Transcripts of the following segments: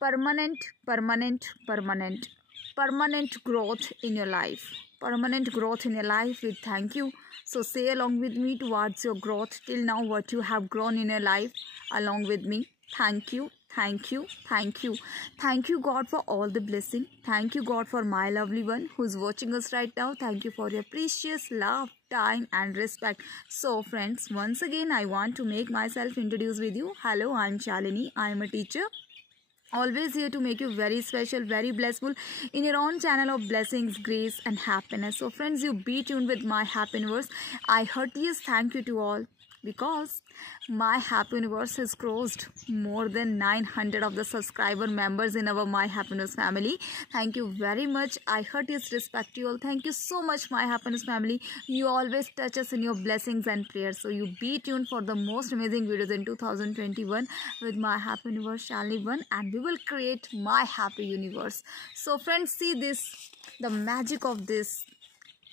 permanent, permanent, permanent, permanent growth in your life. Permanent growth in your life with thank you. So say along with me towards your growth till now, what you have grown in your life along with me. Thank you, thank you, thank you. Thank you, God, for all the blessing. Thank you, God, for my lovely one who is watching us right now. Thank you for your precious love, time and respect. So friends, once again I want to make myself introduce with you. Hello, I'm Shalini. I am a teacher, always here to make you very special, very blissful in your own channel of blessings, grace and happiness. So friends, you be tuned with my happy universe. I heartiest thank you to all, because my happy universe has crossed more than 900 of the subscriber members in our my happiness family. Thank you very much. I heartiest respect you all. Thank you so much, my happiness family. You always touch us in your blessings and prayers. So you be tuned for the most amazing videos in 2021 with my happy universe Shalini One, and we will create my happy universe. So friends, see this, the magic of this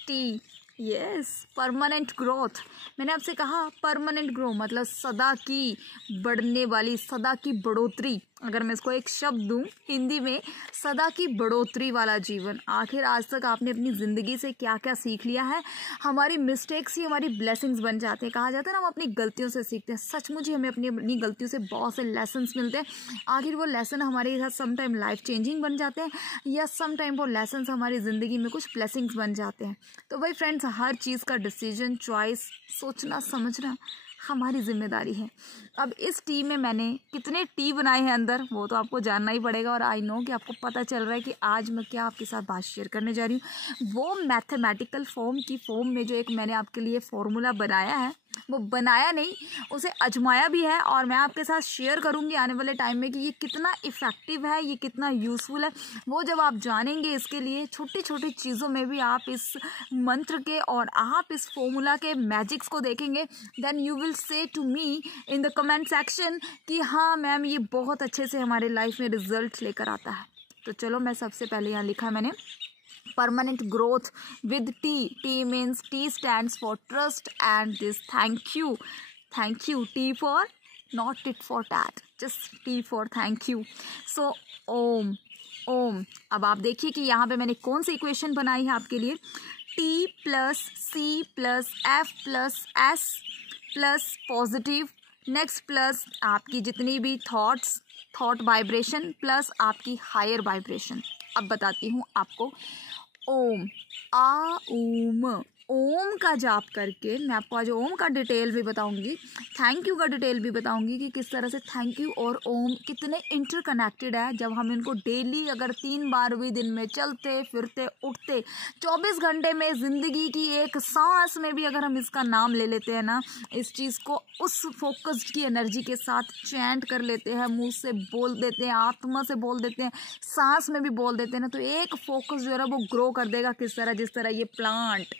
tea. Yes, permanent growth. मैंने आपसे कहा permanent grow मतलब सदा की बढ़ने वाली, सदा की बढ़ोतरी. अगर मैं इसको एक शब्द दूं हिंदी में, सदा की बढ़ोतरी वाला जीवन. आखिर आज तक आपने अपनी ज़िंदगी से क्या क्या सीख लिया है? हमारी मिस्टेक्स ही हमारी ब्लेसिंग्स बन जाते हैं. कहा जाता है ना, हम अपनी गलतियों से सीखते हैं. सचमुच ही हमें अपनी गलतियों से बहुत से लेसन्स मिलते हैं. आखिर वो लेसन हमारे साथ सम टाइम लाइफ चेंजिंग बन जाते हैं, या सम टाइम वो लेसन्स हमारी ज़िंदगी में कुछ ब्लेसिंग्स बन जाते हैं. तो भाई फ्रेंड्स, हर चीज़ का डिसीजन, चॉइस, सोचना समझना हमारी जिम्मेदारी है. अब इस टी में मैंने कितने टी बनाए हैं अंदर, वो तो आपको जानना ही पड़ेगा. और आई नो कि आपको पता चल रहा है कि आज मैं क्या आपके साथ बात शेयर करने जा रही हूँ. वो मैथमेटिकल फॉर्म में जो एक मैंने आपके लिए फॉर्मूला बनाया है, वो बनाया नहीं, उसे आजमाया भी है. और मैं आपके साथ शेयर करूंगी आने वाले टाइम में कि ये कितना इफ़ेक्टिव है, ये कितना यूज़फुल है. वो जब आप जानेंगे, इसके लिए छोटी छोटी चीज़ों में भी आप इस मंत्र के और आप इस फॉर्मूला के मैजिक्स को देखेंगे, then you will say to me in the comment section कि हाँ मैम, ये बहुत अच्छे से हमारे लाइफ में रिजल्ट लेकर आता है. तो चलो, मैं सबसे पहले यहाँ लिखा मैंने permanent growth with T. T means T stands for trust and this thank you. Thank you. T for not tit for tat. Just T for thank you. So ओम. अब आप देखिए कि यहाँ पे मैंने कौन सी इक्वेशन बनाई है आपके लिए. T plus C plus F plus S plus positive, next plus आपकी जितनी भी थॉट वाइब्रेशन प्लस आपकी हायर वाइब्रेशन. अब बताती हूँ आपको. ओम, आ ओम, ओम का जाप करके मैं आपको आज ओम का डिटेल भी बताऊंगी, थैंक यू का डिटेल भी बताऊंगी कि किस तरह से थैंक यू और ओम कितने इंटरकनेक्टेड है. जब हम इनको डेली अगर 3 बार भी दिन में चलते फिरते उठते 24 घंटे में ज़िंदगी की एक सांस में भी अगर हम इसका नाम ले लेते हैं ना, इस चीज़ को उस फोकस्ड की एनर्जी के साथ चैंट कर लेते हैं, मुंह से बोल देते हैं, आत्मा से बोल देते हैं, सांस में भी बोल देते हैं ना, तो एक फोकस जो है वो ग्रो कर देगा. किस तरह, जिस तरह ये प्लांट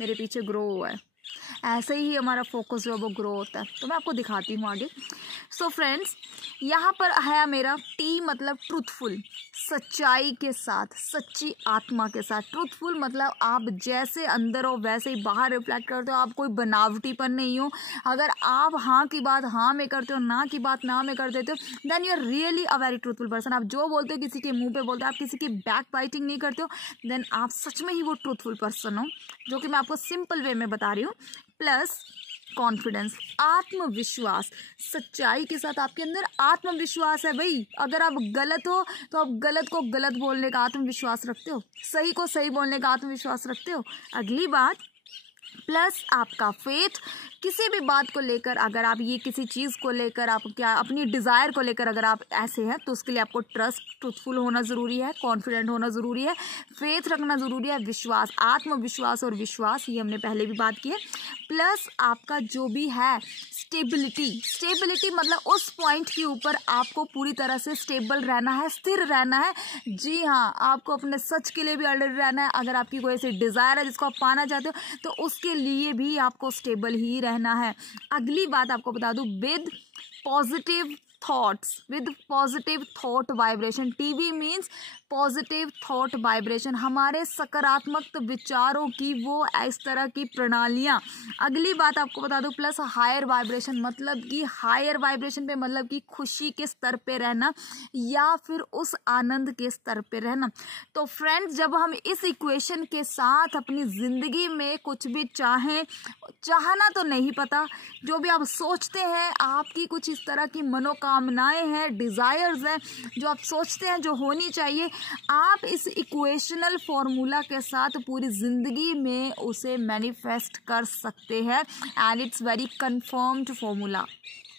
मेरे पीछे ग्रो हुआ है, ऐसे ही हमारा फोकस जो है वो ग्रो होता है. तो मैं आपको दिखाती हूँ आगे. सो फ्रेंड्स, यहाँ पर है मेरा टी मतलब ट्रूथफुल, सच्चाई के साथ, सच्ची आत्मा के साथ. ट्रूथफुल मतलब आप जैसे अंदर हो वैसे ही बाहर रिफ्लेक्ट करते हो. आप कोई बनावटीपन नहीं हो. अगर आप हाँ की बात हाँ में करते हो, ना की बात ना में कर देते हो, then you are really a very truthful person. आप जो बोलते हो किसी के मुंह पे बोलते हो, आप किसी की बैक बाइटिंग नहीं करते हो, देन आप सच में ही वो ट्रूथफुल पर्सन हो, जो कि मैं आपको सिंपल वे में बता रही हूँ. प्लस कॉन्फिडेंस, आत्मविश्वास, सच्चाई के साथ आपके अंदर आत्मविश्वास है. भाई अगर आप गलत हो तो आप गलत को गलत बोलने का आत्मविश्वास रखते हो, सही को सही बोलने का आत्मविश्वास रखते हो. अगली बात, प्लस आपका फेथ. किसी भी बात को लेकर, अगर आप ये किसी चीज़ को लेकर, आप क्या अपनी डिज़ायर को लेकर अगर आप ऐसे हैं, तो उसके लिए आपको ट्रूथफुल होना ज़रूरी है, कॉन्फिडेंट होना ज़रूरी है, फेथ रखना ज़रूरी है, विश्वास, आत्मविश्वास और विश्वास, ये हमने पहले भी बात की है. प्लस आपका जो भी है स्टेबिलिटी मतलब उस पॉइंट के ऊपर आपको पूरी तरह से स्टेबल रहना है, स्थिर रहना है. जी हाँ, आपको अपने सच के लिए भी अड़े रहना है. अगर आपकी कोई ऐसी डिज़ायर है जिसको आप पाना चाहते हो, तो उसके लिए भी आपको स्टेबल ही रहना है. अगली बात आपको बता दूं, with positive thoughts, with positive thought vibration. TB means positive thought vibration, हमारे सकारात्मक विचारों की वो इस तरह की प्रणालियाँ। अगली बात आपको बता दूं, प्लस हायर वाइब्रेशन, मतलब कि हायर वाइब्रेशन पे मतलब कि खुशी के स्तर पे रहना या फिर उस आनंद के स्तर पे रहना। तो फ्रेंड्स, जब हम इस इक्वेशन के साथ अपनी ज़िंदगी में कुछ भी चाहें, चाहना तो नहीं पता, जो भी आप सोचते हैं, आपकी कुछ इस तरह की मनोकामनाएं हैं, डिज़ायर्स हैं, जो आप सोचते हैं जो होनी चाहिए, आप इस इक्वेशनल फॉर्मूला के साथ पूरी ज़िंदगी में उसे मैनिफेस्ट कर सकते हैं। And it's very confirmed formula,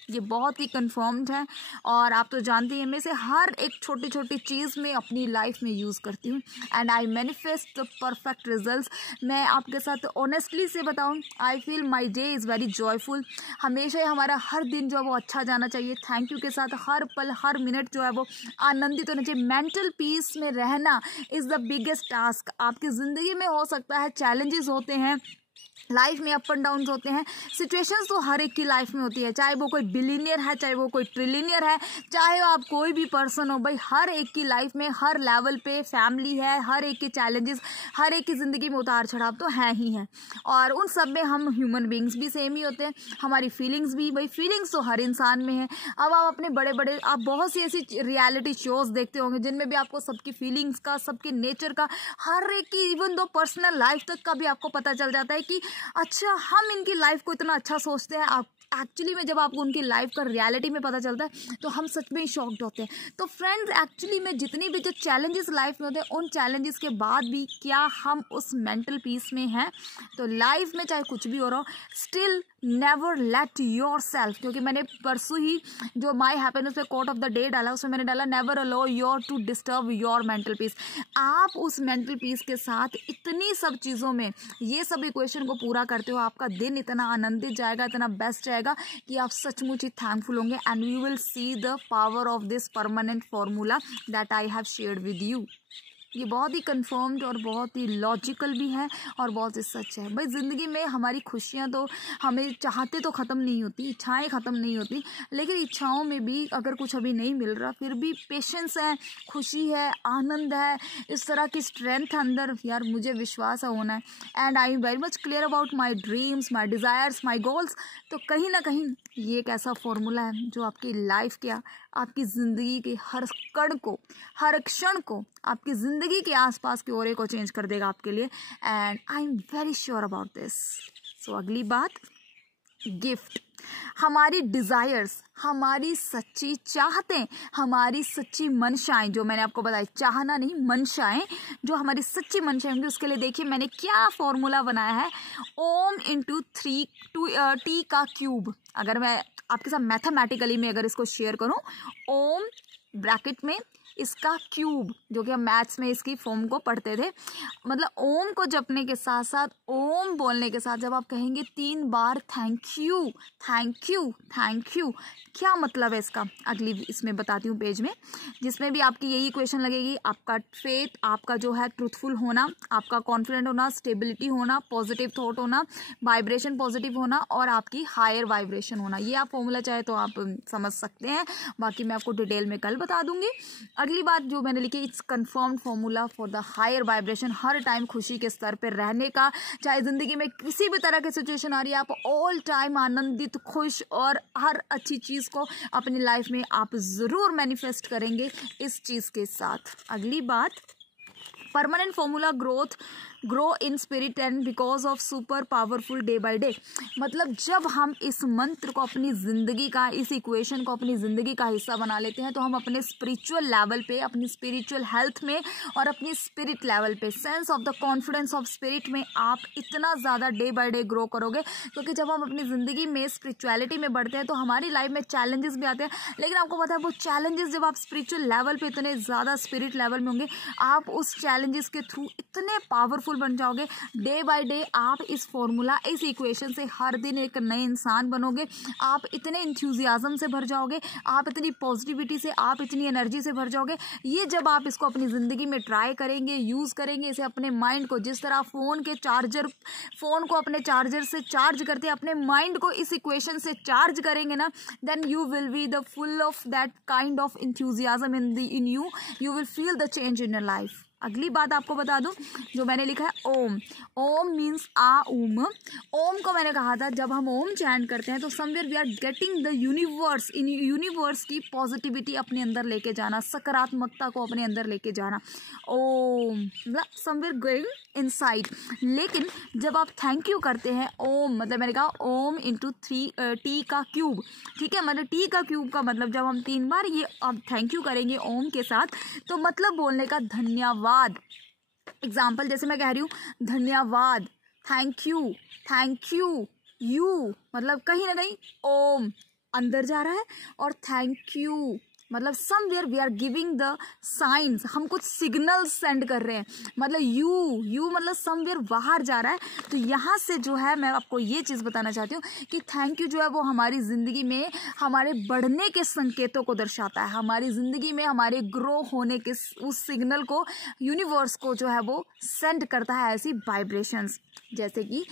ये बहुत ही कन्फर्म्ड है और आप तो जानते हैं मैं से हर एक छोटी छोटी चीज़ में अपनी लाइफ में यूज़ करती हूँ and I manifest the perfect results. मैं आपके साथ ऑनेस्टली से बताऊँ, I feel my day is very joyful. हमेशा ही हमारा हर दिन जो है वो अच्छा जाना चाहिए, थैंक यू के साथ हर पल हर मिनट जो है वो आनंदित होना चाहिए। मेंटल पीस में रहना इज़ द बिगेस्ट टास्क। आपकी ज़िंदगी में हो सकता है चैलेंजेस होते हैं, लाइफ में अप एंड डाउन होते हैं, सिचुएशंस तो हर एक की लाइफ में होती है, चाहे वो कोई बिलियनियर है, चाहे वो कोई ट्रिलियनियर है, चाहे आप कोई भी पर्सन हो, भाई हर एक की लाइफ में हर लेवल पे फैमिली है, हर एक के चैलेंजेस, हर एक की ज़िंदगी में उतार चढ़ाव तो हैं ही हैं। और उन सब में हम ह्यूमन बींग्स भी सेम ही होते हैं, हमारी फीलिंग्स भी, भाई फीलिंग्स तो हर इंसान में है। अब आप अपने बड़े बड़े, आप बहुत सी ऐसी रियलिटी शोज़ देखते होंगे जिनमें भी आपको सबकी फीलिंग्स का, सबके नेचर का, हर एक की इवन दो पर्सनल लाइफ तक का भी आपको पता चल जाता है कि अच्छा हम इनकी लाइफ को इतना अच्छा सोचते हैं। आप एक्चुअली में जब आपको उनकी लाइफ का रियलिटी में पता चलता है तो हम सच में ही शॉक्ड होते हैं। तो फ्रेंड्स, एक्चुअली में जितनी भी जो चैलेंजेस लाइफ में होते हैं, उन चैलेंजेस के बाद भी क्या हम उस मेंटल पीस में हैं? तो लाइफ में चाहे कुछ भी हो रहा हो, still never let yourself, क्योंकि मैंने परसों ही जो माई हैप्पीनेस पे कोट ऑफ द डे डाला, उसमें मैंने डाला never allow your to disturb your mental peace. आप उस मेंटल पीस के साथ इतनी सब चीज़ों में ये सब इक्वेशन को पूरा करते हो, आपका दिन इतना आनंदित जाएगा, इतना बेस्ट जाएगा कि आप सचमुच ही थैंकफुल होंगे and you will see the power of this permanent formula that I have shared with you. ये बहुत ही कन्फर्म्ड और बहुत ही लॉजिकल भी है और बहुत ही सच है। भाई ज़िंदगी में हमारी खुशियाँ तो हमें चाहते तो ख़त्म नहीं होती, इच्छाएं ख़त्म नहीं होती, लेकिन इच्छाओं में भी अगर कुछ अभी नहीं मिल रहा फिर भी पेशेंस है, खुशी है, आनंद है, इस तरह की स्ट्रेंथ अंदर, यार मुझे विश्वास होना है and I am very much clear about my dreams, my desires, my goals. तो कहीं ना कहीं ये एक ऐसा फॉर्मूला है जो आपकी लाइफ क्या, आपकी ज़िंदगी के हर कण को, हर क्षण को, आपकी ज़िंदगी के आसपास के ओरे को चेंज कर देगा आपके लिए and I am very sure about this. So अगली बात, गिफ्ट। हमारी डिज़ायर्स, हमारी सच्ची चाहतें, हमारी सच्ची मंशाएं, जो मैंने आपको बताया, चाहना नहीं मंशाएं, जो हमारी सच्ची मंशाएं होंगी, उसके लिए देखिए मैंने क्या फॉर्मूला बनाया है, ओम इंटू 3 का क्यूब। अगर मैं आपके साथ मैथमेटिकली में अगर इसको शेयर करूं, ओम ब्रैकेट में इसका क्यूब, जो कि हम मैथ्स में इसकी फॉर्म को पढ़ते थे, मतलब ओम को जपने के साथ साथ, ओम बोलने के साथ जब आप कहेंगे 3 बार thank you, thank you, thank you, क्या मतलब है इसका, अगली इसमें बताती हूँ पेज में, जिसमें भी आपकी यही क्वेश्चन लगेगी। आपका फेथ, आपका जो है ट्रूथफुल होना, आपका कॉन्फिडेंट होना, स्टेबिलिटी होना, पॉजिटिव थॉट होना, वाइब्रेशन पॉजिटिव होना और आपकी हायर वाइब्रेशन होना। ये आप फॉर्मूला चाहे तो आप समझ सकते हैं, बाकी मैं आपको डिटेल में कल बता दूंगी। अगली बात जो मैंने लिखी, it's confirmed formula for the higher vibration, हर टाइम खुशी के स्तर पर रहने का, चाहे ज़िंदगी में किसी भी तरह की सिचुएशन आ रही है, आप ऑल टाइम आनंदित, खुश और हर अच्छी चीज़ को अपनी लाइफ में आप ज़रूर मैनिफेस्ट करेंगे इस चीज़ के साथ। अगली बात, permanent formula grow in spirit and because of super powerful day by day. मतलब जब हम इस मंत्र को अपनी ज़िंदगी का, इस इक्वेशन को अपनी ज़िंदगी का हिस्सा बना लेते हैं, तो हम अपने स्पिरिचुअल लेवल पे, अपनी स्पिरिचुअल हेल्थ में और अपनी स्पिरिट लेवल पे, sense of the confidence of spirit में आप इतना ज़्यादा डे बाय डे ग्रो करोगे। क्योंकि जब हम अपनी ज़िंदगी में स्पिरिचुअलिटी में बढ़ते हैं तो हमारी लाइफ में चैलेंजेस भी आते हैं, लेकिन आपको पता है वो चैलेंजेस जब आप स्पिरिचुअल लेवल पर इतने ज़्यादा स्पिरिट लेवल में होंगे, आप उस चैलेंज चैलेंजेस के थ्रू इतने पावरफुल बन जाओगे। डे बाय डे आप इस फॉर्मूला, इस इक्वेशन से हर दिन एक नए इंसान बनोगे। आप इतने इंथ्यूजियाज्म से भर जाओगे, आप इतनी पॉजिटिविटी से, आप इतनी एनर्जी से भर जाओगे। ये जब आप इसको अपनी ज़िंदगी में ट्राई करेंगे, यूज़ करेंगे, इसे अपने माइंड को, जिस तरह फ़ोन को अपने चार्जर से चार्ज करते हैं, अपने माइंड को इस इक्वेशन से चार्ज करेंगे ना, then you will be the full of that kind of enthusiasm in you will feel the change in your life. अगली बात आपको बता दूं, जो मैंने लिखा है ओम। ओम मीन्स आ उम। ओम को मैंने कहा था, जब हम ओम चैंट करते हैं तो somewhere we are getting the universe, in universe की पॉजिटिविटी अपने अंदर लेके जाना, सकारात्मकता को अपने अंदर लेके जाना। ओम मतलब समवेयर गोइंग इनसाइड। लेकिन जब आप थैंक यू करते हैं, ओम मतलब मैंने कहा ओम इंटू 3 टी का क्यूब, ठीक है, मतलब टी का क्यूब का मतलब जब हम 3 बार ये अब थैंक यू करेंगे ओम के साथ, तो मतलब बोलने का धन्यवाद। एग्जाम्पल जैसे मैं कह रही हूँ धन्यवाद, थैंक यू, यू मतलब कहीं ना कहीं ओम अंदर जा रहा है, और थैंक यू मतलब somewhere we are giving the science, हम कुछ सिग्नल्स सेंड कर रहे हैं। मतलब यू मतलब समवेयर बाहर जा रहा है। तो यहाँ से जो है मैं आपको ये चीज़ बताना चाहती हूँ कि थैंक यू जो है वो हमारी ज़िंदगी में हमारे बढ़ने के संकेतों को दर्शाता है, हमारी ज़िंदगी में हमारे ग्रो होने के उस सिग्नल को यूनिवर्स को जो है वो सेंड करता है, ऐसी वाइब्रेशंस। जैसे कि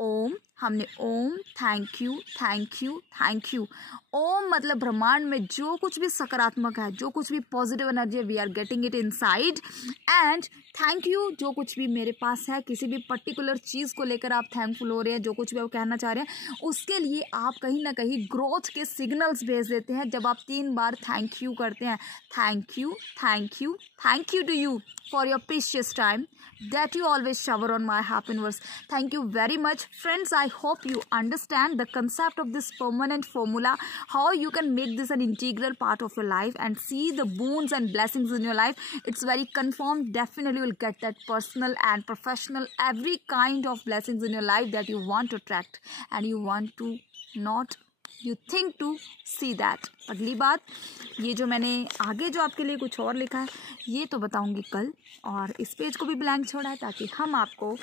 ओम, हमने ओम थैंक यू। ओम मतलब ब्रह्मांड में जो कुछ भी सकारात्मक है, जो कुछ भी पॉजिटिव एनर्जी है, we are getting it inside. And thank you जो कुछ भी मेरे पास है, किसी भी पर्टिकुलर चीज़ को लेकर आप थैंकफुल हो रहे हैं, जो कुछ भी आप कहना चाह रहे हैं, उसके लिए आप कहीं ना कहीं ग्रोथ के सिग्नल्स भेज देते हैं जब आप 3 बार थैंक यू करते हैं। Thank you to you for your precious time that you always shower on my happiness. Thank you very much friends. I hope you understand the concept of this permanent formula, how you can make this an integral part of your life and see the boons and blessings in your life. It's very confirmed, definitely will get that personal and professional, every kind of blessings in your life that you want to attract and you want to not you think to see that. अगली बात, ये जो मैंने आगे जो आपके लिए कुछ और लिखा है ये तो बताऊंगी कल, और इस पेज को भी ब्लैंक छोड़ा है ताकि हम आपको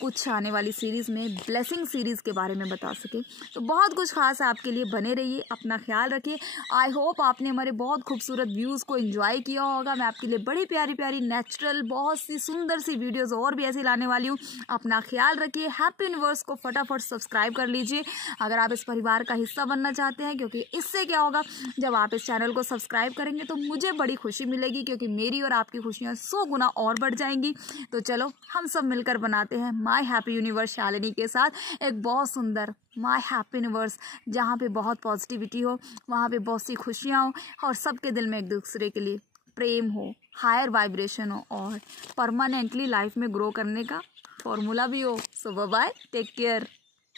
कुछ आने वाली सीरीज़ में ब्लेसिंग सीरीज़ के बारे में बता सकें। तो बहुत कुछ खास है आपके लिए, बने रहिए, अपना ख्याल रखिए। आई होप आपने हमारे बहुत खूबसूरत व्यूज़ को एंजॉय किया होगा। मैं आपके लिए बड़ी प्यारी प्यारी नेचुरल बहुत सी सुंदर सी वीडियोज़ और भी ऐसी लाने वाली हूँ। अपना ख्याल रखिए। हैप्पी यूनिवर्स को फटाफट सब्सक्राइब कर लीजिए अगर आप इस परिवार का हिस्सा बनना चाहते हैं, क्योंकि इससे क्या होगा, जब आप इस चैनल को सब्सक्राइब करेंगे तो मुझे बड़ी खुशी मिलेगी, क्योंकि मेरी और आपकी खुशियाँ 100 गुना और बढ़ जाएंगी। तो चलो हम सब मिलकर बनाते हैं माय हैप्पी यूनिवर्स शालिनी के साथ एक बहुत सुंदर माय हैप्पी यूनिवर्स, जहाँ पे बहुत पॉजिटिविटी हो, वहाँ पे बहुत सी खुशियाँ हो, और सबके दिल में एक दूसरे के लिए प्रेम हो, हायर वाइब्रेशन हो, और परमानेंटली लाइफ में ग्रो करने का फॉर्मूला भी हो। सो बाय, टेक केयर।